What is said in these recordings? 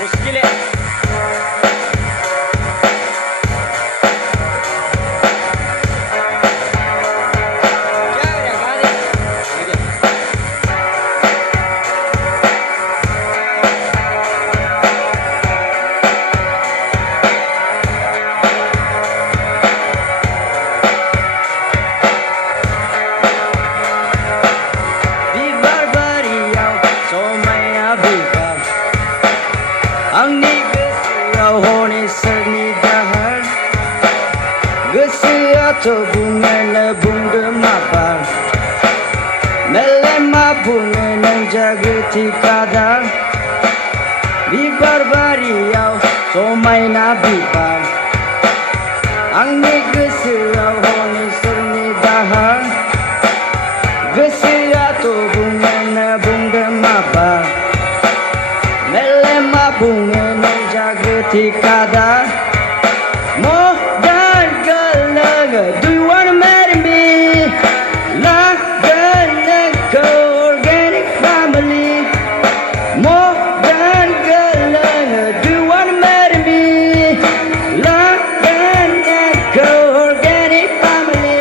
मुश्किल है क्या करें गा दे Bibar bariau somaya bibar Angni gosoआव हनै सोरनि दाहार गोसोआथ' बुङोनो बुंदो माबार मेलेमा बुङो नों जागृति कादार बिबार बारियाव समायना बिबार आंनि गोसोआव हनै सोरनि दाहार गोसोआथ' बुङोनो बुंदो माबार मेलेमा बुङो नों जागृति कादार Modern girl, do you wanna marry me? Like go organic family. Modern girl, do you wanna marry me? Like go organic family.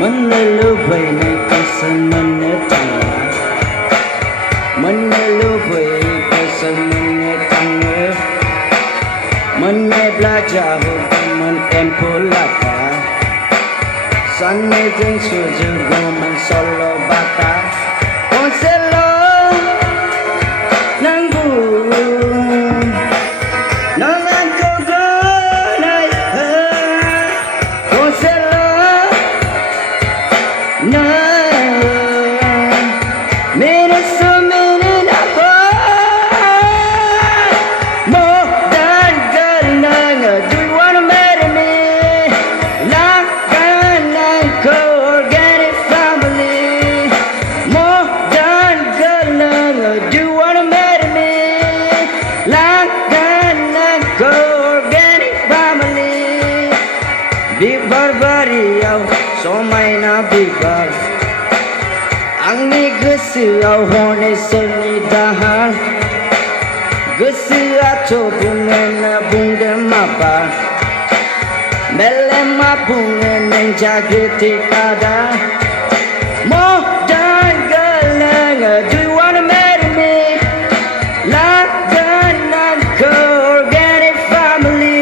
Moननो लुबैनायखौसो मोननो थाङा मोननो लुबैयैखौसो मोननो थाङो मोननायब्ला जाहोगौमोन एम्फौ लाथा सानैजों सुजुगौमोन सल'बाथा खनसेल' नांगौ नों आंखौ गनाय हो खनसेल' No, minutes so minute apart. Modern girl, do you wanna marry me? Like organic family. Modern girl, do you wanna marry me? Like organic family. Bibar bariau समायना बिबार आंनि गोसोआव हनै सोरनि दाहार गोसोआथ' बुङोनो बुंदो माबार मेलेमा बुङो नों जागृति कादार Modern girl, do you wanna marry me? Like organic family.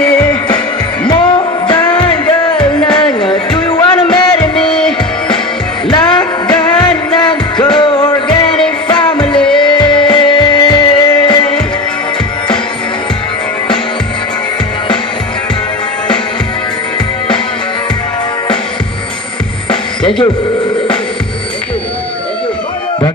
Modern girl, do you wanna marry me? Like organic family. Thank you.